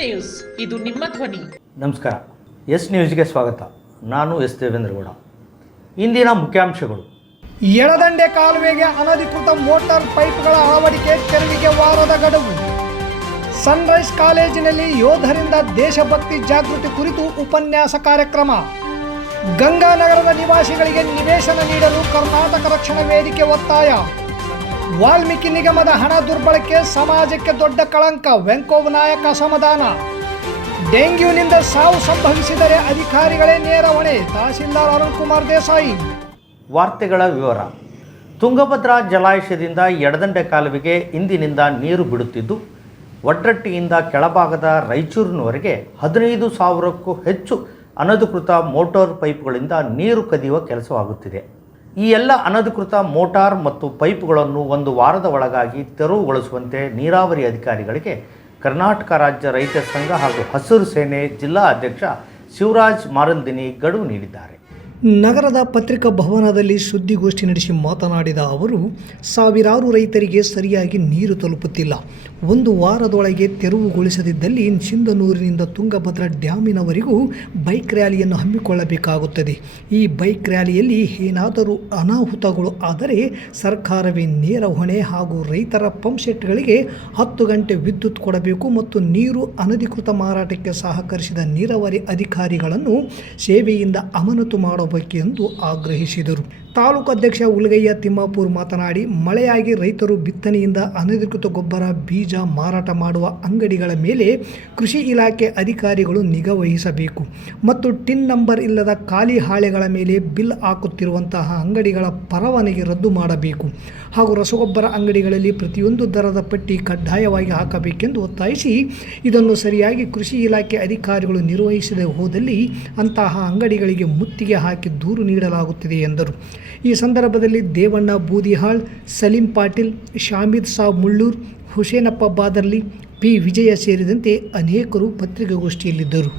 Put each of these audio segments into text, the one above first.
News. ಇದು ನಿಮ್ಮ ಧ್ವನಿ. ನಮಸ್ಕಾರ. ಎಸ್ ನ್ಯೂಸ್ಗೆ ಸ್ವಾಗತ. ನಾನು ಎಸ್ ದೇವೇಂದ್ರಗೌಡ ಇಂದಿನ ಮುಖ್ಯಾಂಶಗಳು. ಎಳದಂಡೆ ಕಾಲುವೆಗೆ ಅನಧಿಕೃತ ಮೋಟಾರ್ ಪೈಪ್ಗಳ ಅಳವಡಿಕೆ ತೆರವಿಗೆ ವಾರದ ಗಡುವು. ಸನ್ರೈಸ್ ಕಾಲೇಜಿನಲ್ಲಿ ಯೋಧರಿಂದ ದೇಶಭಕ್ತಿ ಜಾಗೃತಿ ಕುರಿತು ಉಪನ್ಯಾಸ ಕಾರ್ಯಕ್ರಮ. ಗಂಗಾನಗರದ ನಿವಾಸಿಗಳಿಗೆ ನಿವೇಶನ ನೀಡಲು ಕರ್ನಾಟಕ ರಕ್ಷಣಾ ವೇದಿಕೆ ಒತ್ತಾಯ. ವಾಲ್ಮೀಕಿ ನಿಗಮದ ಹಣ ದುರ್ಬಳಕೆ, ಸಮಾಜಕ್ಕೆ ದೊಡ್ಡ ಕಳಂಕ, ವೆಂಕೋವ್ ನಾಯಕ ಅಸಮಾಧಾನ ಡೆಂಗ್ಯೂನಿಂದ ಸಾವು ಸಂಭವಿಸಿದರೆ ಅಧಿಕಾರಿಗಳೇ ನೇರ ಹೊಣೆ, ತಹಸೀಲ್ದಾರ್ ಅರುಣ್ ಕುಮಾರ್ ದೇಸಾಯಿ. ವಾರ್ತೆಗಳ ವಿವರ. ತುಂಗಭದ್ರಾ ಜಲಾಶಯದಿಂದ ಎಡದಂಡೆ ಕಾಲುವೆಗೆ ಇಂದಿನಿಂದ ನೀರು ಬಿಡುತ್ತಿದ್ದು, ಒಡ್ರಟ್ಟಿಯಿಂದ ಕೆಳಭಾಗದ ರಾಯಚೂರಿನವರೆಗೆ ಹದಿನೈದು ಸಾವಿರಕ್ಕೂ ಹೆಚ್ಚು ಅನಧಿಕೃತ ಮೋಟಾರ್ ಪೈಪ್ಗಳಿಂದ ನೀರು ಕದಿಯುವ ಕೆಲಸವಾಗುತ್ತಿದೆ. ಈ ಎಲ್ಲ ಅನಧಿಕೃತ ಮೋಟಾರ್ ಮತ್ತು ಪೈಪ್ಗಳನ್ನು ಒಂದು ವಾರದ ಒಳಗಾಗಿ ತೆರವುಗೊಳಿಸುವಂತೆ ನೀರಾವರಿ ಅಧಿಕಾರಿಗಳಿಗೆ ಕರ್ನಾಟಕ ರಾಜ್ಯ ರೈತ ಸಂಘ ಹಾಗೂ ಹಸಿರು ಸೇನೆ ಜಿಲ್ಲಾ ಅಧ್ಯಕ್ಷ ಶಿವರಾಜ್ ಮಾರಂದಿನಿ ಗಡುವು ನೀಡಿದ್ದಾರೆ. ನಗರದ ಪತ್ರಿಕಾ ಭವನದಲ್ಲಿ ಸುದ್ದಿಗೋಷ್ಠಿ ನಡೆಸಿ ಮಾತನಾಡಿದ ಅವರು, ಸಾವಿರಾರು ರೈತರಿಗೆ ಸರಿಯಾಗಿ ನೀರು ತಲುಪುತ್ತಿಲ್ಲ. ಒಂದು ವಾರದೊಳಗೆ ತೆರವುಗೊಳಿಸದಿದ್ದಲ್ಲಿ ಸಿಂಧನೂರಿನಿಂದ ತುಂಗಭದ್ರಾ ಡ್ಯಾಮಿನವರೆಗೂ ಬೈಕ್ ರ್ಯಾಲಿಯನ್ನು ಹಮ್ಮಿಕೊಳ್ಳಬೇಕಾಗುತ್ತದೆ. ಈ ಬೈಕ್ ರ್ಯಾಲಿಯಲ್ಲಿ ಏನಾದರೂ ಅನಾಹುತಗಳು ಆದರೆ ಸರ್ಕಾರವೇ ನೇರ ಹೊಣೆ ಹಾಗೂ ರೈತರ ಪಂಪ್ಸೆಟ್ಗಳಿಗೆ ಹತ್ತು ಗಂಟೆ ವಿದ್ಯುತ್ ಕೊಡಬೇಕು ಮತ್ತು ನೀರು ಅನಧಿಕೃತ ಮಾರಾಟಕ್ಕೆ ಸಹಕರಿಸಿದ ನೀರಾವರಿ ಅಧಿಕಾರಿಗಳನ್ನು ಸೇವೆಯಿಂದ ಅಮಾನತು ಮಾಡಬೇಕೆಂದು ಆಗ್ರಹಿಸಿದರು. ತಾಲೂಕು ಅಧ್ಯಕ್ಷ ಉಲಗಯ್ಯ ತಿಮ್ಮಾಪುರ್ ಮಾತನಾಡಿ, ಮಳೆಯಾಗಿ ರೈತರು ಬಿತ್ತನೆಯಿಂದ ಅನಧಿಕೃತ ಗೊಬ್ಬರ, ಬೀಜ ಮಾರಾಟ ಮಾಡುವ ಅಂಗಡಿಗಳ ಮೇಲೆ ಕೃಷಿ ಇಲಾಖೆ ಅಧಿಕಾರಿಗಳು ನಿಗಾ ವಹಿಸಬೇಕು. ಮತ್ತು ಟಿನ್ ನಂಬರ್ ಇಲ್ಲದ ಖಾಲಿ ಹಾಳೆಗಳ ಮೇಲೆ ಬಿಲ್ ಹಾಕುತ್ತಿರುವಂತಹ ಅಂಗಡಿಗಳ ಪರವಾನಗಿ ರದ್ದು ಮಾಡಬೇಕು. ಹಾಗೂ ರಸಗೊಬ್ಬರ ಅಂಗಡಿಗಳಲ್ಲಿ ಪ್ರತಿಯೊಂದು ದರದ ಪಟ್ಟಿ ಕಡ್ಡಾಯವಾಗಿ ಹಾಕಬೇಕೆಂದು ಒತ್ತಾಯಿಸಿ, ಇದನ್ನು ಸರಿಯಾಗಿ ಕೃಷಿ ಇಲಾಖೆ ಅಧಿಕಾರಿಗಳು ನಿರ್ವಹಿಸದೆ ಹೋದಲ್ಲಿ ಅಂತಹ ಅಂಗಡಿಗಳಿಗೆ ಮುತ್ತಿಗೆ ಹಾಕಿ ದೂರು ನೀಡಲಾಗುತ್ತಿದೆ ಎಂದರು. ಈ ಸಂದರ್ಭದಲ್ಲಿ ದೇವಣ್ಣ ಬೂದಿಹಾಳ್ ಸಲೀಂ ಪಾಟೀಲ್ ಶಾಮಿದ್ ಸಾಬ್ ಮುಳ್ಳೂರ್ ಹುಸೇನಪ್ಪ ಬಾದರ್ಲಿ ಪಿ ವಿಜಯ ಸೇರಿದಂತೆ ಅನೇಕರು ಪತ್ರಿಕಾಗೋಷ್ಠಿಯಲ್ಲಿದ್ದರು.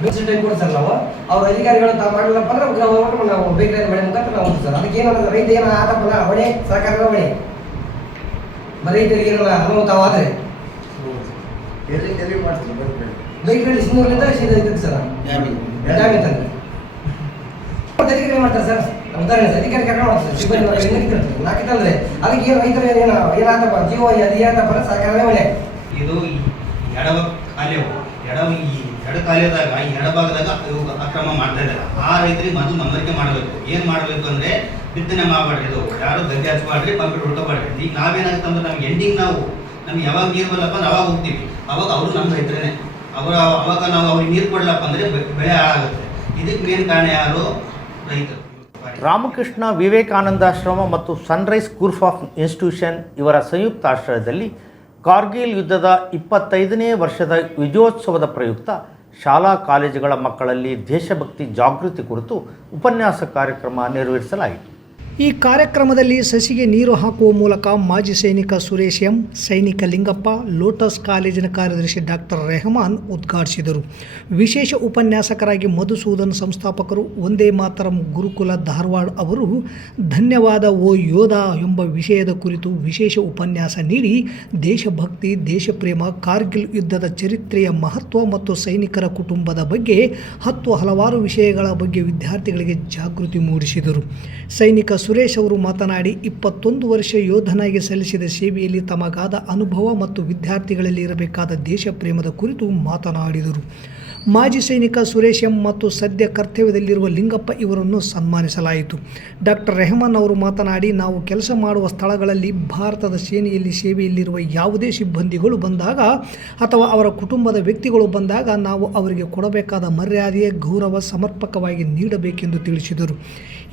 ಮೆಡಿಸಿನ್ ಟೈಮ್ ಕೊಡ್ತಾರೆ ನಾವು ಅವ್ರ ಅಧಿಕಾರಿಗಳು ತಾವು ಮಾಡಲಪ್ಪ ಅಂದ್ರೆ ನಾವು ಅವ್ರನ್ನ ನಾವು ಬೇಕಾದ್ರೆ ಮಾಡಿ ಮುಖಾಂತರ ನಾವು ಸರ್ ಅದಕ್ಕೆ ಏನಾದ್ರೆ ರೈತ ಏನೋ ಆತಪ್ಪಲ್ಲ ಹೊಣೆ ಸರ್ಕಾರದ ಹೊಣೆ ರೈತರಿಗೆ ಏನೋ ಅನಾಹುತವಾದರೆ ಎಲ್ಲಿ ಎಲ್ಲಿ ಮಾಡ್ತೀವಿ ಬೈಕ್ ಬೈಕ್ನಲ್ಲಿ ಸಿಂಗೂರ್ಲಿಂದ ಸೀದಾ ಇದಕ್ಕೆ ಸರ್. ಡ್ಯಾಮಿಂಗ್ ಡ್ಯಾಮಿಂಗ್ ಮಾಡ್ತಾರೆ ಸರ್? ಉದಾಹರಣೆ ಅಧಿಕಾರಿ ಕರ್ಕೊಂಡು ಮಾಡ್ತಾರೆ ಸಿಬ್ಬಂದಿ. ನಾಲ್ಕಿತ್ತಂದ್ರೆ ಅದಕ್ಕೆ ಏನು ರೈತರು ಏನೋ ಏನಾತಪ್ಪ? ಜೀವ ಅದು ಏನಪ್ಪ ಹೊಣೆ ಇದು ಎಡವ ಕಾಲೇವು, ಎಡವ ಈ ಎಡ ಕಾಲೇದಾಗ, ಈ ಎಡಭಾಗದಾಗ ಅಕ್ರಮ ಮಾಡ್ತಾ ಇದ್ದಾರೆ. ಆ ರೈತರಿಗೆ ಮೊದಲು ಮನವರಿಕೆ ಮಾಡಬೇಕು. ಏನ್ ಮಾಡಬೇಕು ಅಂದ್ರೆ ಬಿತ್ತನೆ ಮಾಡಬೇಡ್ರಿ ಇದು. ಯಾರು ಗದ್ದೆ ಹಚ್ಬಾಡ್ರಿ ಪಂಪಿಟ್ ಹುಡ್ಕೋಬೇಡ್ರಿ ಈಗ ನಾವೇನಾಗುತ್ತೆ ಅಂದ್ರೆ ನಮ್ಗೆ ಎಂಡಿಂಗ್ ನಾವು, ನಮ್ಗೆ ಯಾವಾಗ ನೀರು ಬರಲ್ಲಪ್ಪ ಅವಾಗ ಹೋಗ್ತೀವಿ. ಅವಾಗ ಅವರು ನಮ್ಮ ರೈತರೇನೆ. ಅವರ ಅವಾಗ ನಾವು ಅವ್ರಿಗೆ ನೀರು ಕೊಡಲಪ್ಪ ಅಂದ್ರೆ ಬೆಳೆ ಹಾಳಾಗುತ್ತೆ. ಇದಕ್ಕೆ ಮೇನ್ ಕಾರಣ ಯಾರು? ರಾಮಕೃಷ್ಣ ವಿವೇಕಾನಂದಾಶ್ರಮ ಮತ್ತು ಸನ್ರೈಸ್ ಕುರ್ಫ್ ಆಫ್ ಇನ್ಸ್ಟಿಟ್ಯೂಷನ್ ಇವರ ಸಂಯುಕ್ತ ಆಶ್ರಯದಲ್ಲಿ ಕಾರ್ಗಿಲ್ ಯುದ್ಧದ ಇಪ್ಪತ್ತೈದನೇ ವರ್ಷದ ವಿಜಯೋತ್ಸವದ ಪ್ರಯುಕ್ತ ಶಾಲಾ ಕಾಲೇಜುಗಳ ಮಕ್ಕಳಲ್ಲಿ ದೇಶಭಕ್ತಿ ಜಾಗೃತಿ ಕುರಿತು ಉಪನ್ಯಾಸ ಕಾರ್ಯಕ್ರಮ ನೆರವೇರಿಸಲಾಯಿತು. ಈ ಕಾರ್ಯಕ್ರಮದಲ್ಲಿ ಸಸಿಗೆ ನೀರು ಹಾಕುವ ಮೂಲಕ ಮಾಜಿ ಸೈನಿಕ ಸುರೇಶ್ ಎಂ, ಸೈನಿಕ ಲಿಂಗಪ್ಪ, ಲೋಟಸ್ ಕಾಲೇಜಿನ ಕಾರ್ಯದರ್ಶಿ ಡಾಕ್ಟರ್ ರೆಹಮಾನ್ ಉದ್ಘಾಟಿಸಿದರು. ವಿಶೇಷ ಉಪನ್ಯಾಸಕರಾಗಿ ಮಧುಸೂದನ್ ಸಂಸ್ಥಾಪಕರು ಒಂದೇ ಮಾತರಂ ಗುರುಕುಲ ಧಾರವಾಡ ಅವರು, ಧನ್ಯವಾದ ಓ ಯೋಧ ಎಂಬ ವಿಷಯದ ಕುರಿತು ವಿಶೇಷ ಉಪನ್ಯಾಸ ನೀಡಿ ದೇಶಭಕ್ತಿ, ದೇಶಪ್ರೇಮ, ಕಾರ್ಗಿಲ್ ಯುದ್ಧದ ಚರಿತ್ರೆಯ ಮಹತ್ವ ಮತ್ತು ಸೈನಿಕರ ಕುಟುಂಬದ ಬಗ್ಗೆ ಹತ್ತು ಹಲವಾರು ವಿಷಯಗಳ ಬಗ್ಗೆ ವಿದ್ಯಾರ್ಥಿಗಳಿಗೆ ಜಾಗೃತಿ ಮೂಡಿಸಿದರು. ಸೈನಿಕ ಸುರೇಶ್ ಅವರು ಮಾತನಾಡಿ, ಇಪ್ಪತ್ತೊಂದು ವರ್ಷ ಯೋಧನಾಗಿ ಸಲ್ಲಿಸಿದ ಸೇವೆಯಲ್ಲಿ ತಮಗಾದ ಅನುಭವ ಮತ್ತು ವಿದ್ಯಾರ್ಥಿಗಳಲ್ಲಿ ಇರಬೇಕಾದ ದೇಶ ಪ್ರೇಮದ ಕುರಿತು ಮಾತನಾಡಿದರು. ಮಾಜಿ ಸೈನಿಕ ಸುರೇಶ್ ಎಂ ಮತ್ತು ಸದ್ಯ ಕರ್ತವ್ಯದಲ್ಲಿರುವ ಲಿಂಗಪ್ಪ ಇವರನ್ನು ಸನ್ಮಾನಿಸಲಾಯಿತು. ಡಾಕ್ಟರ್ ರೆಹಮಾನ್ ಅವರು ಮಾತನಾಡಿ, ನಾವು ಕೆಲಸ ಮಾಡುವ ಸ್ಥಳಗಳಲ್ಲಿ ಭಾರತದ ಸೇನೆಯಲ್ಲಿ ಸೇವೆಯಲ್ಲಿರುವ ಯಾವುದೇ ಸಿಬ್ಬಂದಿಗಳು ಬಂದಾಗ ಅಥವಾ ಅವರ ಕುಟುಂಬದ ವ್ಯಕ್ತಿಗಳು ಬಂದಾಗ ನಾವು ಅವರಿಗೆ ಕೊಡಬೇಕಾದ ಮರ್ಯಾದೆ ಗೌರವ ಸಮರ್ಪಕವಾಗಿ ನೀಡಬೇಕೆಂದು ತಿಳಿಸಿದರು.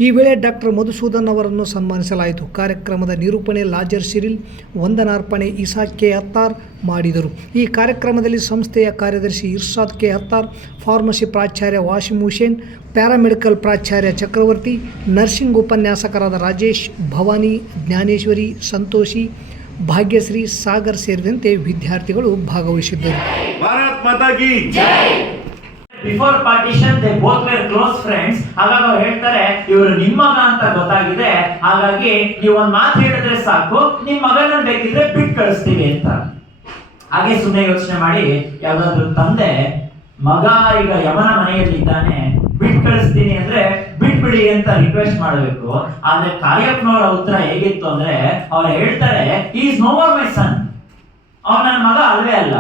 ಈ ವೇಳೆ ಡಾಕ್ಟರ್ ಮಧುಸೂದನ್ ಅವರನ್ನು ಸನ್ಮಾನಿಸಲಾಯಿತು. ಕಾರ್ಯಕ್ರಮದ ನಿರೂಪಣೆ ಲಾಜರ್ ಸಿರಿಲ್ ವಂದನಾರ್ಪಣೆ ಇಸಾ ಕೆ ಹತ್ತಾರ್ ಮಾಡಿದರು. ಈ ಕಾರ್ಯಕ್ರಮದಲ್ಲಿ ಸಂಸ್ಥೆಯ ಕಾರ್ಯದರ್ಶಿ ಇರ್ಷಾದ್ ಕೆ ಅತ್ತಾರ್, ಫಾರ್ಮಸಿ ಪ್ರಾಚಾರ್ಯ ವಾಶಿಂ ಹುಸೇನ್, ಪ್ಯಾರಾಮೆಡಿಕಲ್ ಪ್ರಾಚಾರ್ಯ ಚಕ್ರವರ್ತಿ, ನರ್ಸಿಂಗ್ ಉಪನ್ಯಾಸಕರಾದ ರಾಜೇಶ್, ಭವಾನಿ, ಜ್ಞಾನೇಶ್ವರಿ, ಸಂತೋಷಿ, ಭಾಗ್ಯಶ್ರೀ, ಸಾಗರ್ ಸೇರಿದಂತೆ ವಿದ್ಯಾರ್ಥಿಗಳು ಭಾಗವಹಿಸಿದ್ದರು. ಭಾರತ್ ಮಾತಾ ಕಿ ಜೈ! Before partition they both were close friends ಹಾಗಾಗಿ ಅವ್ರು ಹೇಳ್ತಾರೆ, ಇವರು ನಿಮ್ಮ ಮಗ ಅಂತ ಗೊತ್ತಾಗಿದೆ. ಹಾಗಾಗಿ ನೀವು ಒಂದು ಮಾತು ಹೇಳಿದ್ರೆ ಸಾಕು. ನಿಮ್ಮ ಮಗನ ಬೇಕಿದ್ರೆ ಬಿಟ್ಟು ಕಳಿಸ್ತೀವಿ ಅಂತ. ಹಾಗೆ ಸುಮ್ಮನೆ ಯೋಚನೆ ಮಾಡಿ, ಯಾವ್ದಾದ್ರು ತಂದೆ ಮಗ ಈಗ ಯಮನ ಮನೆಯಲ್ಲಿ ಇದ್ದಾನೆ ಬಿಟ್ ಕಳಿಸ್ತೀನಿ ಅಂದ್ರೆ ಬಿಟ್ಬಿಡಿ ಅಂತ ರಿಕ್ವೆಸ್ಟ್ ಮಾಡಬೇಕು. ಆದ್ರೆ ಕಾರ್ಯಪ್ಪನವರ ಉತ್ತರ ಹೇಗಿತ್ತು ಅಂದ್ರೆ, ಅವ್ರು ಹೇಳ್ತಾರೆ ಈಸ್ ನೋವರ್ ಮೈ ಸನ್ ಅವ್ರ ನನ್ನ ಮಗ ಅಲ್ವೇ ಅಲ್ಲ.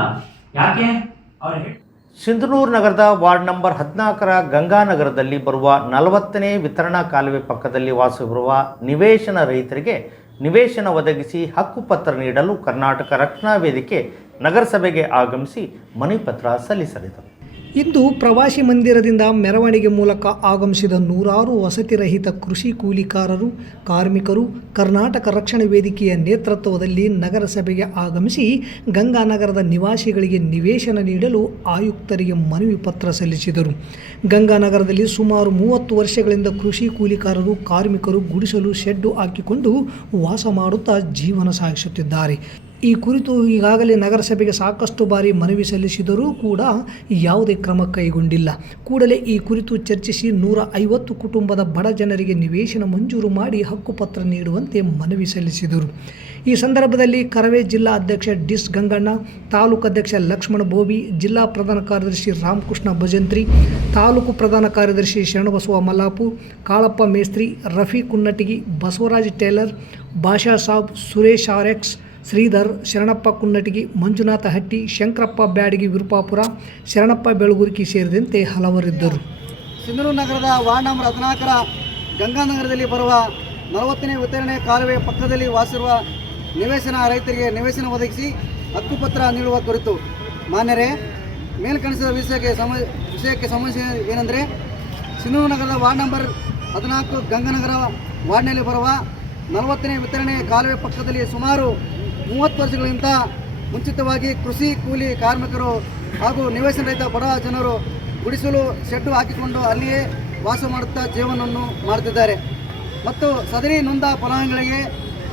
ಯಾಕೆ? ಅವ್ರು ಹೇಳ್- ಸಿಂಧನೂರು ನಗರದ ವಾರ್ಡ್ ನಂಬರ್ ಹದಿನಾಲ್ಕರ ಗಂಗಾನಗರದಲ್ಲಿ ಬರುವ ನಲವತ್ತನೇ ವಿತರಣಾ ಕಾಲುವೆ ಪಕ್ಕದಲ್ಲಿ ವಾಸವಿರುವ ನಿವೇಶನ ರೈತರಿಗೆ ನಿವೇಶನ ಒದಗಿಸಿ ಹಕ್ಕುಪತ್ರ ನೀಡಲು ಕರ್ನಾಟಕ ರಕ್ಷಣಾ ವೇದಿಕೆ ನಗರಸಭೆಗೆ ಆಗಮಿಸಿ ಮನವಿಪತ್ರ ಸಲ್ಲಿಸಲಿದೆ. ಇಂದು ಪ್ರವಾಸಿ ಮಂದಿರದಿಂದ ಮೆರವಣಿಗೆ ಮೂಲಕ ಆಗಮಿಸಿದ ನೂರಾರು ವಸತಿರಹಿತ ಕೃಷಿ ಕೂಲಿಕಾರರು, ಕಾರ್ಮಿಕರು, ಕರ್ನಾಟಕ ರಕ್ಷಣಾ ವೇದಿಕೆಯ ನೇತೃತ್ವದಲ್ಲಿ ನಗರಸಭೆಗೆ ಆಗಮಿಸಿ ಗಂಗಾನಗರದ ನಿವಾಸಿಗಳಿಗೆ ನಿವೇಶನ ನೀಡಲು ಆಯುಕ್ತರಿಗೆ ಮನವಿ ಪತ್ರ ಸಲ್ಲಿಸಿದರು. ಗಂಗಾನಗರದಲ್ಲಿ ಸುಮಾರು ಮೂವತ್ತು ವರ್ಷಗಳಿಂದ ಕೃಷಿ ಕೂಲಿಕಾರರು, ಕಾರ್ಮಿಕರು ಗುಡಿಸಲು ಶೆಡ್ಡು ಹಾಕಿಕೊಂಡು ವಾಸ ಮಾಡುತ್ತಾ ಜೀವನ ಸಾಗಿಸುತ್ತಿದ್ದಾರೆ. ಈ ಕುರಿತು ಈಗಾಗಲೇ ನಗರಸಭೆಗೆ ಸಾಕಷ್ಟು ಬಾರಿ ಮನವಿ ಸಲ್ಲಿಸಿದರೂ ಕೂಡ ಯಾವುದೇ ಕ್ರಮ ಕೈಗೊಂಡಿಲ್ಲ. ಕೂಡಲೇ ಈ ಕುರಿತು ಚರ್ಚಿಸಿ ನೂರ ಐವತ್ತು ಕುಟುಂಬದ ಬಡ ಜನರಿಗೆ ನಿವೇಶನ ಮಂಜೂರು ಮಾಡಿ ಹಕ್ಕುಪತ್ರ ನೀಡುವಂತೆ ಮನವಿ ಸಲ್ಲಿಸಿದರು. ಈ ಸಂದರ್ಭದಲ್ಲಿ ಕರವೇ ಜಿಲ್ಲಾ ಅಧ್ಯಕ್ಷ ಡಿಸ್ ಗಂಗಣ್ಣ, ತಾಲೂಕು ಅಧ್ಯಕ್ಷ ಲಕ್ಷ್ಮಣ ಬೋಬಿ ಜಿಲ್ಲಾ ಪ್ರಧಾನ ಕಾರ್ಯದರ್ಶಿ ರಾಮಕೃಷ್ಣ ಭಜಂತ್ರಿ, ತಾಲೂಕು ಪ್ರಧಾನ ಕಾರ್ಯದರ್ಶಿ ಶರಣಬಸವ ಮಲ್ಲಾಪು, ಕಾಳಪ್ಪ ಮೇಸ್ತ್ರಿ ರಫಿ ಕುನ್ನಟಿಗಿ ಬಸವರಾಜ್ ಟೇಲರ್, ಭಾಷಾ ಸಾಬ್ ಸುರೇಶ್ ಆರ್ಎಕ್ಸ್ ಶ್ರೀಧರ್, ಶರಣಪ್ಪ ಕುನ್ನಟಗಿ, ಮಂಜುನಾಥ ಹಟ್ಟಿ, ಶಂಕರಪ್ಪ ಬ್ಯಾಡಗಿ, ವಿರುಪಾಪುರ, ಶರಣಪ್ಪ ಬೆಳಗುರ್ಕಿ ಸೇರಿದಂತೆ ಹಲವರಿದ್ದರು. ಸಿಂಧೂರು ನಗರದ ವಾರ್ಡ್ ನಂಬರ್ ಹದಿನಾಲ್ಕರ ಗಂಗಾನಗರದಲ್ಲಿ ಬರುವ ನಲವತ್ತನೇ ವಿತರಣೆ ಕಾಲುವೆ ಪಕ್ಕದಲ್ಲಿ ವಾಸಿರುವ ನಿವೇಶನ ರೈತರಿಗೆ ನಿವೇಶನ ಒದಗಿಸಿ ಹಕ್ಕುಪತ್ರ ನೀಡುವ ಕುರಿತು. ಮಾನ್ಯರೇ, ಮೇಲ್ಕಣಿಸಿದ ವಿಷಯಕ್ಕೆ ಸಮ ವಿಷಯಕ್ಕೆ ಸಂಬಂಧಿಸಿದ ಏನೆಂದರೆ, ಸಿಂಧೂರು ನಗರದ ವಾರ್ಡ್ ನಂಬರ್ ಹದಿನಾಲ್ಕು ಗಂಗಾನಗರ ವಾರ್ಡ್ನಲ್ಲಿ ಬರುವ ನಲವತ್ತನೇ ವಿತರಣೆ ಕಾಲುವೆ ಪಕ್ಕದಲ್ಲಿ ಸುಮಾರು ಮೂವತ್ತು ವರ್ಷಗಳಿಂದ ಮುಂಚಿತವಾಗಿ ಕೃಷಿ ಕೂಲಿ ಕಾರ್ಮಿಕರು ಹಾಗೂ ನಿವೇಶನ ರಹಿತ ಬಡ ಜನರು ಗುಡಿಸಲು ಶೆಡ್ಡು ಹಾಕಿಕೊಂಡು ಅಲ್ಲಿಯೇ ವಾಸ ಮಾಡುತ್ತಾ ಜೀವನವನ್ನು ಮಾಡುತ್ತಿದ್ದಾರೆ. ಮತ್ತು ಸದರಿ ನೊಂದ ಫಲಾನುಭವಿಗಳಿಗೆ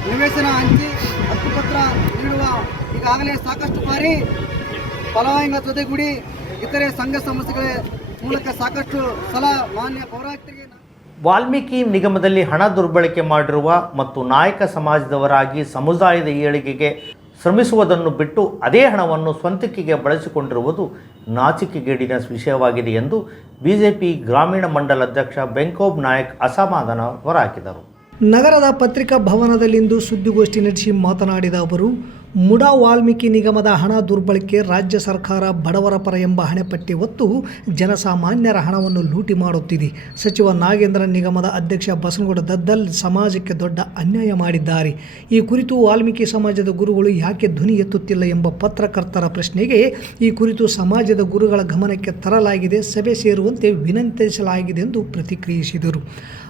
ನಿವೇಶನ ಹಂಚಿ ಹಕ್ಕುಪತ್ರ ನೀಡುವ ಈಗಾಗಲೇ ಸಾಕಷ್ಟು ಬಾರಿ ಫಲಾನುಭವಿಗಳ ಜೊತೆಗೂಡಿ ಇತರೆ ಸಂಘ ಸಂಸ್ಥೆಗಳ ಮೂಲಕ ಸಾಕಷ್ಟು ಸಲ ಮಾನ್ಯ ಪೌರಾಯುಕ್ತರಿಗೆ ವಾಲ್ಮೀಕಿ ನಿಗಮದಲ್ಲಿ ಹಣ ದುರ್ಬಳಕೆ ಮಾಡಿರುವ ಮತ್ತು ನಾಯಕ ಸಮಾಜದವರಾಗಿ ಸಮುದಾಯದ ಏಳಿಗೆಗೆ ಶ್ರಮಿಸುವುದನ್ನು ಬಿಟ್ಟು ಅದೇ ಹಣವನ್ನು ಸ್ವಂತಿಕೆಗೆ ಬಳಸಿಕೊಂಡಿರುವುದು ನಾಚಿಕೆಗೇಡಿನ ವಿಷಯವಾಗಿದೆ ಎಂದು ಬಿಜೆಪಿ ಗ್ರಾಮೀಣ ಮಂಡಲ ಅಧ್ಯಕ್ಷ ಬೆಂಕೋಬ್ ನಾಯಕ್ ಅಸಮಾಧಾನ ಹೊರಹಾಕಿದರು. ನಗರದ ಪತ್ರಿಕಾ ಭವನದಲ್ಲಿಂದು ಸುದ್ದಿಗೋಷ್ಠಿ ನಡೆಸಿ ಮಾತನಾಡಿದ ಅವರು ಮುಡಾ ವಾಲ್ಮೀಕಿ ನಿಗಮದ ಹಣ ದುರ್ಬಳಕೆ ರಾಜ್ಯ ಸರ್ಕಾರ ಬಡವರ ಪರ ಎಂಬ ಹಣೆಪಟ್ಟಿ ಹೊತ್ತು ಜನಸಾಮಾನ್ಯರ ಹಣವನ್ನು ಲೂಟಿ ಮಾಡುತ್ತಿದೆ. ಸಚಿವ ನಾಗೇಂದ್ರ ನಿಗಮದ ಅಧ್ಯಕ್ಷ ಬಸನಗೌಡ ದದ್ದಲ್ ಸಮಾಜಕ್ಕೆ ದೊಡ್ಡ ಅನ್ಯಾಯ ಮಾಡಿದ್ದಾರೆ. ಈ ಕುರಿತು ವಾಲ್ಮೀಕಿ ಸಮಾಜದ ಗುರುಗಳು ಯಾಕೆ ಧ್ವನಿ ಎತ್ತುತ್ತಿಲ್ಲ ಎಂಬ ಪತ್ರಕರ್ತರ ಪ್ರಶ್ನೆಗೆ ಈ ಕುರಿತು ಸಮಾಜದ ಗುರುಗಳ ಗಮನಕ್ಕೆ ತರಲಾಗಿದೆ. ಸಭೆ ಸೇರುವಂತೆ ವಿನಂತಿಸಲಾಗಿದೆ ಎಂದು ಪ್ರತಿಕ್ರಿಯಿಸಿದರು.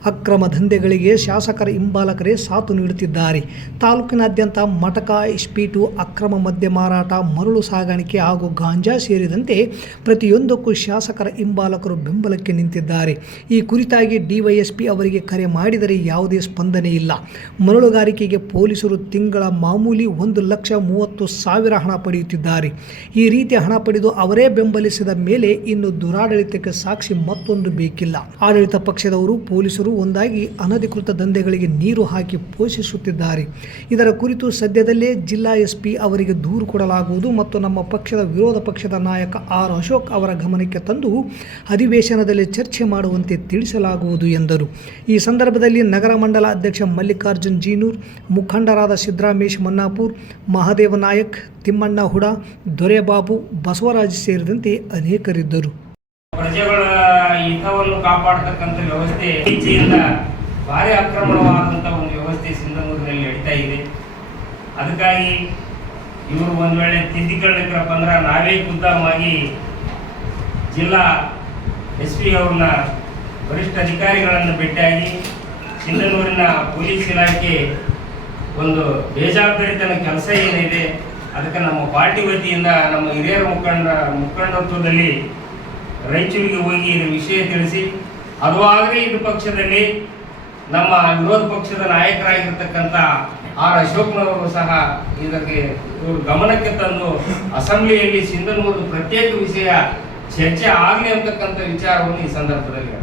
ಅಕ್ರಮ ದಂಧೆಗಳಿಗೆ ಶಾಸಕರ ಹಿಂಬಾಲಕರೇ ಸಾಥು ನೀಡುತ್ತಿದ್ದಾರೆ. ತಾಲೂಕಿನಾದ್ಯಂತ ಮಟಕ ಇಸ್ಪೀಟು ಅಕ್ರಮ ಮದ್ಯ ಮಾರಾಟ, ಮರಳು ಸಾಗಾಣಿಕೆ ಹಾಗೂ ಗಾಂಜಾ ಸೇರಿದಂತೆ ಪ್ರತಿಯೊಂದಕ್ಕೂ ಶಾಸಕರ ಹಿಂಬಾಲಕರು ಬೆಂಬಲಕ್ಕೆ ನಿಂತಿದ್ದಾರೆ. ಈ ಕುರಿತಾಗಿ ಡಿವೈಎಸ್ಪಿ ಅವರಿಗೆ ಕರೆ ಮಾಡಿದರೆ ಯಾವುದೇ ಸ್ಪಂದನೆ ಇಲ್ಲ. ಮರಳುಗಾರಿಕೆಗೆ ಪೊಲೀಸರು ತಿಂಗಳ ಮಾಮೂಲಿ ಒಂದು ಲಕ್ಷ ಮೂವತ್ತು ಸಾವಿರ ಹಣ ಪಡೆಯುತ್ತಿದ್ದಾರೆ. ಈ ರೀತಿ ಹಣ ಪಡೆದು ಅವರೇ ಬೆಂಬಲಿಸಿದ ಮೇಲೆ ಇನ್ನು ದುರಾಡಳಿತಕ್ಕೆ ಸಾಕ್ಷಿ ಮತ್ತೊಂದು ಬೇಕಿಲ್ಲ. ಆಡಳಿತ ಪಕ್ಷದವರು, ಪೊಲೀಸರು ಒಂದಾಗಿ ಅನಧಿಕೃತ ದಂಧೆಗಳಿಗೆ ನೀರು ಹಾಕಿ ಪೋಷಿಸುತ್ತಿದ್ದಾರೆ. ಇದರ ಕುರಿತು ಸದ್ಯದಲ್ಲೇ ಜಿಲ್ಲಾ ಎಸ್ ಪಿ ಅವರಿಗೆ ದೂರು ಕೊಡಲಾಗುವುದು ಮತ್ತು ನಮ್ಮ ಪಕ್ಷದ ವಿರೋಧ ಪಕ್ಷದ ನಾಯಕ ಆರ್ ಅಶೋಕ್ ಅವರ ಗಮನಕ್ಕೆ ತಂದು ಅಧಿವೇಶನದಲ್ಲಿ ಚರ್ಚೆ ಮಾಡುವಂತೆ ತಿಳಿಸಲಾಗುವುದು ಎಂದರು. ಈ ಸಂದರ್ಭದಲ್ಲಿ ನಗರ ಮಂಡಲ ಅಧ್ಯಕ್ಷ ಮಲ್ಲಿಕಾರ್ಜುನ್ ಜೀನೂರ್, ಮುಖಂಡರಾದ ಸಿದ್ದರಾಮೇಶ್ ಮನ್ನಾಪುರ್, ಮಹಾದೇವ ನಾಯಕ್, ತಿಮ್ಮಣ್ಣ ಹುಡ, ದೊರೆಬಾಬು ಬಸವರಾಜ್ ಸೇರಿದಂತೆ ಅನೇಕರಿದ್ದರು. ಪ್ರಜೆಗಳ ಹಿತವನ್ನು ಕಾಪಾಡತಕ್ಕಂಥ ವ್ಯವಸ್ಥೆ ಭಾರಿ ಆಕ್ರಮಣವಾದಂಥ ಒಂದು ವ್ಯವಸ್ಥೆ ಸಿಂಧನೂರಿನಲ್ಲಿ ನಡೀತಾ ಇದೆ. ಅದಕ್ಕಾಗಿ ಇವರು ಒಂದು ವೇಳೆ ತಿದ್ದಿಕೊಳ್ಳಿಕ್ರಪ್ಪ ಅಂದ್ರೆ ನಾವೇ ಖುದ್ದಾಗಿ ಜಿಲ್ಲಾ ಎಸ್ ಪಿ ಅವ್ರನ್ನ ವರಿಷ್ಠ ಅಧಿಕಾರಿಗಳನ್ನು ಭೇಟಿಯಾಗಿ ಸಿಂಧನೂರಿನ ಪೊಲೀಸ್ ಇಲಾಖೆ ಒಂದು ಬೇಜವಾಬ್ದಾರಿತನ ಕೆಲಸ ಏನಿದೆ, ಅದಕ್ಕೆ ನಮ್ಮ ಪಾರ್ಟಿ ವತಿಯಿಂದ ನಮ್ಮ ಹಿರಿಯರ ಮುಖಂಡ, ಮುಖಂಡತ್ವದಲ್ಲಿ ರಾಯಚೂರಿಗೆ ಹೋಗಿ ಇದರ ವಿಷಯ ತಿಳಿಸಿ, ಅದು ಆಗಲಿ ಇದು ಪಕ್ಷದಲ್ಲಿ ನಮ್ಮ ವಿರೋಧ ಪಕ್ಷದ ನಾಯಕರಾಗಿರ್ತಕ್ಕಂಥ ಆರ್ ಅಶೋಕ್ನವರು ಸಹ ಇದಕ್ಕೆ ಇವರು ಗಮನಕ್ಕೆ ತಂದು ಅಸೆಂಬ್ಲಿಯಲ್ಲಿ ಸಿಂಧನೂರು ಪ್ರತ್ಯೇಕ ವಿಷಯ ಚರ್ಚೆ ಆಗಲಿ ಅಂತಕ್ಕಂಥ ವಿಚಾರವನ್ನು ಈ ಸಂದರ್ಭದಲ್ಲಿ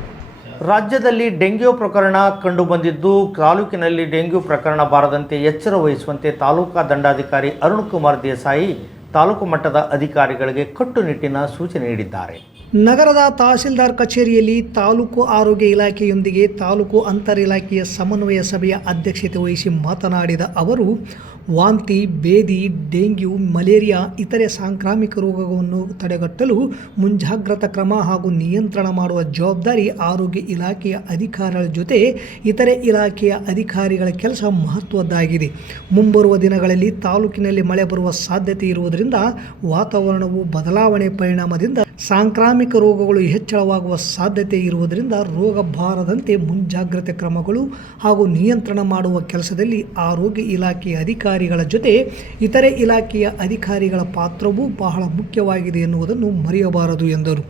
ರಾಜ್ಯದಲ್ಲಿ ಡೆಂಗ್ಯೂ ಪ್ರಕರಣ ಕಂಡುಬಂದಿದ್ದು ತಾಲೂಕಿನಲ್ಲಿ ಡೆಂಗ್ಯೂ ಪ್ರಕರಣ ಬಾರದಂತೆ ಎಚ್ಚರ ವಹಿಸುವಂತೆ ತಾಲೂಕಾ ದಂಡಾಧಿಕಾರಿ ಅರುಣ್ ಕುಮಾರ್ ದೇಸಾಯಿ ತಾಲೂಕು ಮಟ್ಟದ ಅಧಿಕಾರಿಗಳಿಗೆ ಕಟ್ಟುನಿಟ್ಟಿನ ಸೂಚನೆ ನೀಡಿದ್ದಾರೆ. ನಗರದ ತಹಸೀಲ್ದಾರ್ ಕಚೇರಿಯಲ್ಲಿ ತಾಲೂಕು ಆರೋಗ್ಯ ಇಲಾಖೆಯೊಂದಿಗೆ ತಾಲೂಕು ಅಂತರ್ ಇಲಾಖೆಯ ಸಮನ್ವಯ ಸಭೆಯ ಅಧ್ಯಕ್ಷತೆ ವಹಿಸಿ ಮಾತನಾಡಿದ ಅವರು ವಾಂತಿ, ಬೇದಿ, ಡೆಂಗ್ಯೂ, ಮಲೇರಿಯಾ, ಇತರೆ ಸಾಂಕ್ರಾಮಿಕ ರೋಗವನ್ನು ತಡೆಗಟ್ಟಲು ಮುಂಜಾಗ್ರತಾ ಕ್ರಮ ಹಾಗೂ ನಿಯಂತ್ರಣ ಮಾಡುವ ಜವಾಬ್ದಾರಿ ಆರೋಗ್ಯ ಇಲಾಖೆಯ ಅಧಿಕಾರಿಗಳ ಜೊತೆ ಇತರೆ ಇಲಾಖೆಯ ಅಧಿಕಾರಿಗಳ ಕೆಲಸ ಮಹತ್ವದ್ದಾಗಿದೆ. ಮುಂಬರುವ ದಿನಗಳಲ್ಲಿ ತಾಲೂಕಿನಲ್ಲಿ ಮಳೆ ಬರುವ ಸಾಧ್ಯತೆ ಇರುವುದರಿಂದ ವಾತಾವರಣವು ಬದಲಾವಣೆ ಪರಿಣಾಮದಿಂದ ಸಾಂಕ್ರಾಮಿಕ ರೋಗಗಳು ಹೆಚ್ಚಳವಾಗುವ ಸಾಧ್ಯತೆ ಇರುವುದರಿಂದ ರೋಗ ಬಾರದಂತೆ ಮುಂಜಾಗ್ರತೆ ಕ್ರಮಗಳು ಹಾಗೂ ನಿಯಂತ್ರಣ ಮಾಡುವ ಕೆಲಸದಲ್ಲಿ ಆರೋಗ್ಯ ಇಲಾಖೆಯ ಅಧಿಕಾರಿಗಳ ಜೊತೆ ಇತರೆ ಇಲಾಖೆಯ ಅಧಿಕಾರಿಗಳ ಪಾತ್ರವೂ ಬಹಳ ಮುಖ್ಯವಾಗಿದೆ ಎನ್ನುವುದನ್ನು ಮರೆಯಬಾರದು ಎಂದರು.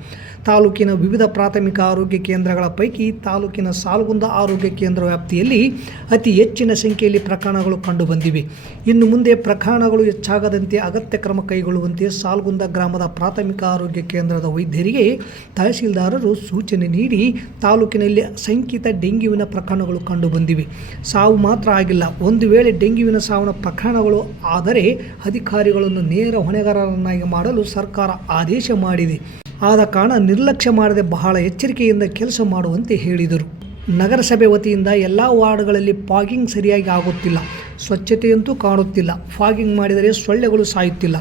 ತಾಲೂಕಿನ ವಿವಿಧ ಪ್ರಾಥಮಿಕ ಆರೋಗ್ಯ ಕೇಂದ್ರಗಳ ಪೈಕಿ ತಾಲೂಕಿನ ಸಾಲ್ಗುಂದ ಆರೋಗ್ಯ ಕೇಂದ್ರ ವ್ಯಾಪ್ತಿಯಲ್ಲಿ ಅತಿ ಹೆಚ್ಚಿನ ಸಂಖ್ಯೆಯಲ್ಲಿ ಪ್ರಕರಣಗಳು ಕಂಡುಬಂದಿವೆ. ಇನ್ನು ಮುಂದೆ ಪ್ರಕರಣಗಳು ಹೆಚ್ಚಾಗದಂತೆ ಅಗತ್ಯ ಕ್ರಮ ಕೈಗೊಳ್ಳುವಂತೆ ಸಾಲ್ಗುಂದ ಗ್ರಾಮದ ಪ್ರಾಥಮಿಕ ಆರೋಗ್ಯ ಕೇಂದ್ರದ ವೈದ್ಯರಿಗೆ ತಹಸೀಲ್ದಾರರು ಸೂಚನೆ ನೀಡಿ ತಾಲೂಕಿನಲ್ಲಿ ಶಂಕಿತ ಡೆಂಗ್ಯೂವಿನ ಪ್ರಕರಣಗಳು ಕಂಡುಬಂದಿವೆ. ಸಾವು ಮಾತ್ರ ಆಗಿಲ್ಲ. ಒಂದು ವೇಳೆ ಡೆಂಗ್ಯೂವಿನ ಸಾವಿನ ಪ್ರಕರಣಗಳು ಆದರೆ ಅಧಿಕಾರಿಗಳನ್ನು ನೇರ ಹೊಣೆಗಾರರನ್ನಾಗಿ ಮಾಡಲು ಸರ್ಕಾರ ಆದೇಶ ಮಾಡಿದೆ. ಆದ ಕಾರಣ ನಿರ್ಲಕ್ಷ್ಯ ಮಾಡದೆ ಬಹಳ ಎಚ್ಚರಿಕೆಯಿಂದ ಕೆಲಸ ಮಾಡುವಂತೆ ಹೇಳಿದರು. ನಗರಸಭೆ ವತಿಯಿಂದ ಎಲ್ಲ ವಾರ್ಡ್ಗಳಲ್ಲಿ ಫಾಗಿಂಗ್ ಸರಿಯಾಗಿ ಆಗುತ್ತಿಲ್ಲ. ಸ್ವಚ್ಛತೆಯಂತೂ ಕಾಣುತ್ತಿಲ್ಲ. ಫಾಗಿಂಗ್ ಮಾಡಿದರೆ ಸೊಳ್ಳೆಗಳು ಸಾಯುತ್ತಿಲ್ಲ.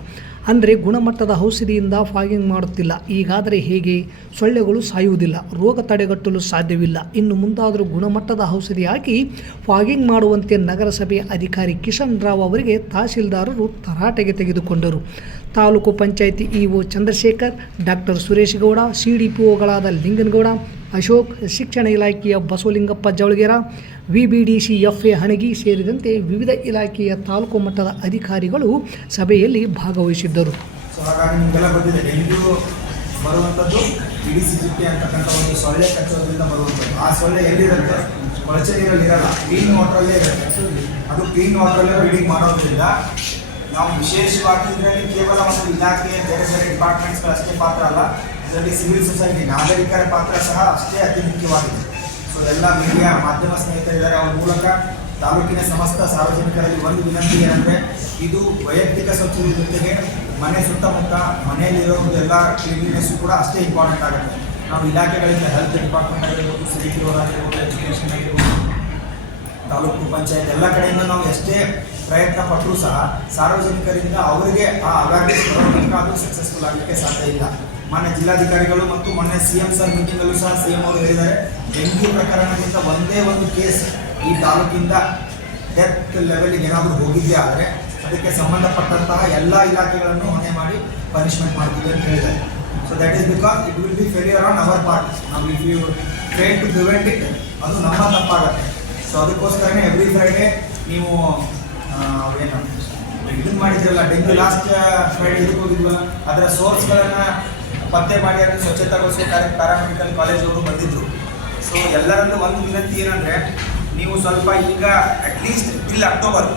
ಅಂದರೆ ಗುಣಮಟ್ಟದ ಔಷಧಿಯಿಂದ ಫಾಗಿಂಗ್ ಮಾಡುತ್ತಿಲ್ಲ. ಈಗಾದರೆ ಹೇಗೆ? ಸೊಳ್ಳೆಗಳು ಸಾಯುವುದಿಲ್ಲ. ರೋಗ ತಡೆಗಟ್ಟಲು ಸಾಧ್ಯವಿಲ್ಲ. ಇನ್ನು ಮುಂದಾದರೂ ಗುಣಮಟ್ಟದ ಔಷಧಿ ಹಾಕಿ ಫಾಗಿಂಗ್ ಮಾಡುವಂತೆ ನಗರಸಭೆ ಅಧಿಕಾರಿ ಕಿಶನ್ ರಾವ್ ಅವರಿಗೆ ತಹಸೀಲ್ದಾರರು ತರಾಟೆಗೆ ತೆಗೆದುಕೊಂಡರು. Taluk panchayat EO Chandrashekhar, doctor Suresh Gowda C D P Linganagouda Ashok, ಶಿಕ್ಷಣ ಇಲಾಖೆಯ Basavalingappa Javalagera V B D C F A Hanagi ಸೇರಿದಂತೆ ವಿವಿಧ ಇಲಾಖೆಯ ತಾಲೂಕು ಮಟ್ಟದ ಅಧಿಕಾರಿಗಳು ಸಭೆಯಲ್ಲಿ ಭಾಗವಹಿಸಿದ್ದರು. ಒಂದು ಸೊಳ್ಳೆ ಕಚ್ಚೋದ್ರಿಂದ ಬರುವಂಥದ್ದು. ಆ ಸೊಳ್ಳೆ ಎಲ್ಲಿರುತ್ತೆ? ಕೊಳಚೆ ನೀರಲ್ಲಿ ಇರಲ್ಲ. ಕ್ಲೀನ್ ವಾಟ್ರಲ್ಲೇ ಇರುತ್ತೆ. ಅದು ಕ್ಲೀನ್ ವಾಟ್ರಲ್ಲೇ ರೀಡಿಂಗ್ ಮಾಡೋದ್ರಿಂದ ನಾವು ವಿಶೇಷವಾಗಿ ಇದರಲ್ಲಿ ಕೇವಲ ಒಂದು ಇಲಾಖೆ ಬೇರೆ ಬೇರೆ ಡಿಪಾರ್ಟ್ಮೆಂಟ್ಸ್ಗಳು ಅಷ್ಟೇ ಪಾತ್ರ ಅಲ್ಲ, ಇದರಲ್ಲಿ ಸಿವಿಲ್ ಸೊಸೈಟಿ ನಾಗರಿಕರ ಪಾತ್ರ ಸಹ ಅಷ್ಟೇ ಅತಿ ಮುಖ್ಯವಾಗಿದೆ. ಸೊ ಎಲ್ಲ ಮೀಡಿಯಾ ಮಾಧ್ಯಮ ಸ್ನೇಹಿತರಿದ್ದಾರೆ, ಅವರ ಮೂಲಕ ತಾಲೂಕಿನ ಸಮಸ್ತ ಸಾರ್ವಜನಿಕರಲ್ಲಿ ಒಂದು ವಿನಂತಿ ಏನಂದರೆ, ಇದು ವೈಯಕ್ತಿಕ ಸ್ವಚ್ಛತೆ ಜೊತೆಗೆ ಮನೆ ಸುತ್ತಮುತ್ತ ಮನೆಯಲ್ಲಿರೋದೆಲ್ಲ ಕ್ಲೀನ್ಲಿನೆಸ್ ಕೂಡ ಅಷ್ಟೇ ಇಂಪಾರ್ಟೆಂಟ್ ಆಗುತ್ತೆ. ನಾವು ಇಲಾಖೆಗಳಿಂದ ಹೆಲ್ತ್ ಡಿಪಾರ್ಟ್ಮೆಂಟ್ ಆಗಿರ್ಬೋದು, ಸಿಟಿ ಆಗಿರ್ಬೋದು ಎಜುಕೇಷನ್ ಆಗಿರ್ಬೋದು ತಾಲೂಕು ಪಂಚಾಯತ್ ಎಲ್ಲ ಕಡೆಯಿಂದ ನಾವು ಎಷ್ಟೇ ಪ್ರಯತ್ನ ಪಟ್ಟರೂ ಸಹ ಸಾರ್ವಜನಿಕರಿಂದ ಅವರಿಗೆ ಆ ಅವೇರ್ನೆಸ್ ಬರೋದಕ್ಕೆ ಅದು ಸಕ್ಸಸ್ಫುಲ್ ಆಗಲಿಕ್ಕೆ ಸಾಧ್ಯ ಇಲ್ಲ. ಮಾನ್ಯ ಜಿಲ್ಲಾಧಿಕಾರಿಗಳು ಮತ್ತು ಮೊನ್ನೆ ಸಿ ಎಂ ಸರ್ ಮೀಟಿಂಗಲ್ಲೂ ಸಹ ಸಿ ಎಂ ಅವರು ಹೇಳಿದ್ದಾರೆ, ಡೆಂಗ್ಯೂ ಪ್ರಕರಣದಿಂದ ಒಂದೇ ಒಂದು ಕೇಸ್ ಈ ತಾಲೂಕಿಂದ ಡೆತ್ ಲೆವೆಲ್ಗೆ ಏನಾದರೂ ಹೋಗಿದ್ದೇ ಆದರೆ ಅದಕ್ಕೆ ಸಂಬಂಧಪಟ್ಟಂತಹ ಎಲ್ಲ ಇಲಾಖೆಗಳನ್ನು ಹೊಣೆ ಮಾಡಿ ಪನಿಷ್ಮೆಂಟ್ ಮಾಡ್ತೀವಿ ಅಂತ ಹೇಳಿದ್ದಾರೆ. So that is because it will be failure on our part ನಾವು if you try to prevent it ಅದು ನಮ್ಮ ತಪ್ಪಾಗುತ್ತೆ. ಸೊ ಅದಕ್ಕೋಸ್ಕರನೇ ಎವ್ರಿ ಫ್ರೈಡೇ ನೀವು ಏನು ಇದನ್ನ ಮಾಡಿದ್ರಲ್ಲ ಡೆಂಗ್ಯೂ ಲಾಸ್ಟ್ ಫ್ರೈಡೆ ಇದಕ್ಕೆ ಹೋಗಿದ್ವಲ್ಲ ಅದರ ಸೋರ್ಸ್ಗಳನ್ನು ಪತ್ತೆ ಮಾಡಿ ಅದನ್ನು ಸ್ವಚ್ಛತಾಗೋಸ್ಕರ ಪ್ಯಾರಾಮೆಡಿಕಲ್ ಕಾಲೇಜ್ ಅವರು ಬಂದಿದ್ರು. ಸೊ ಎಲ್ಲರಲ್ಲೂ ಒಂದು ವಿನಂತಿ ಏನಂದ್ರೆ, ನೀವು ಸ್ವಲ್ಪ ಈಗ ಅಟ್ಲೀಸ್ಟ್ ಇಲ್ಲಿ ಅಕ್ಟೋಬರ್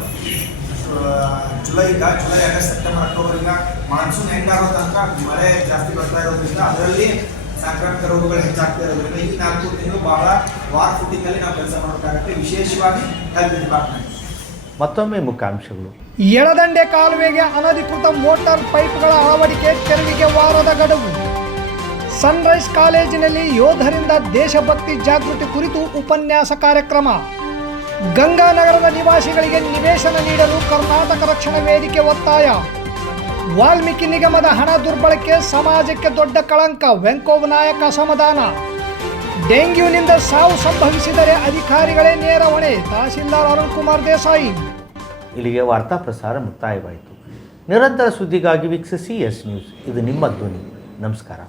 ಜುಲೈ ಈಗ ಜುಲೈ ಆಗಸ್ಟ್ ಸೆಪ್ಟೆಂಬರ್ ಅಕ್ಟೋಬರ್ ಈಗ ಮಾನ್ಸೂನ್ ಆಗೋ ತನಕ ಮಳೆ ಜಾಸ್ತಿ ಬರ್ತಾ ಇರೋದ್ರಿಂದ ಅದರಲ್ಲಿ ಸಾಂಕ್ರಾಮಿಕ ರೋಗಗಳು ಹೆಚ್ಚಾಗ್ತಾ ಇರೋದ್ರಿಂದ ಈ ನಾಲ್ಕು ತಿಂಗಳು ಬಹಳ ವಾರ್ ಫುಟಿಂಗಲ್ಲಿ ನಾವು ಕೆಲಸ ಮಾಡಬೇಕಾಗುತ್ತೆ ವಿಶೇಷವಾಗಿ ಹೆಲ್ತ್ ಡಿಪಾರ್ಟ್ಮೆಂಟ್ ಮತ್ತೊಮ್ಮೆ ಮುಖ್ಯಾಂಶಗಳು. ಎಳದಂಡೆ ಕಾಲುವೆಗೆ ಅನಧಿಕೃತ ಮೋಟಾರ್ ಪೈಪ್ಗಳ ಅಳವಡಿಕೆ ತೆರವಿಗೆ ವಾರದ ಗಡುವು. ಸನ್ರೈಸ್ ಕಾಲೇಜಿನಲ್ಲಿ ಯೋಧರಿಂದ ದೇಶಭಕ್ತಿ ಜಾಗೃತಿ ಕುರಿತು ಉಪನ್ಯಾಸ ಕಾರ್ಯಕ್ರಮ. ಗಂಗಾನಗರದ ನಿವಾಸಿಗಳಿಗೆ ನಿವೇಶನ ನೀಡಲು ಕರ್ನಾಟಕ ರಕ್ಷಣಾ ವೇದಿಕೆ ಒತ್ತಾಯ. ವಾಲ್ಮೀಕಿ ನಿಗಮದ ಹಣ ದುರ್ಬಳಕೆ ಸಮಾಜಕ್ಕೆ ದೊಡ್ಡ ಕಳಂಕ ವೆಂಕೋಬ ನಾಯಕ ಅಸಮಾಧಾನ ಡೆಂಗ್ಯೂನಿಂದ ಸಾವು ಸಂಭವಿಸಿದರೆ ಅಧಿಕಾರಿಗಳೇ ನೇರ ಹೊಣೆ ತಹಸೀಲ್ದಾರ್ ಅರುಣ್ ಕುಮಾರ್ ದೇಸಾಯಿ. ಇಲ್ಲಿಗೆ ವಾರ್ತಾ ಪ್ರಸಾರ ಮುಕ್ತಾಯವಾಯಿತು. ನಿರಂತರ ಸುದ್ದಿಗಾಗಿ ವೀಕ್ಷಿಸಿ ಎಸ್ ನ್ಯೂಸ್. ಇದು ನಿಮ್ಮ ಧ್ವನಿ. ನಮಸ್ಕಾರ.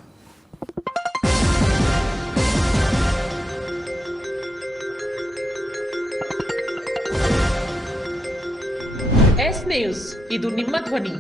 ಎಸ್ ನ್ಯೂಸ್ ಇದು ನಿಮ್ಮ ಧ್ವನಿ.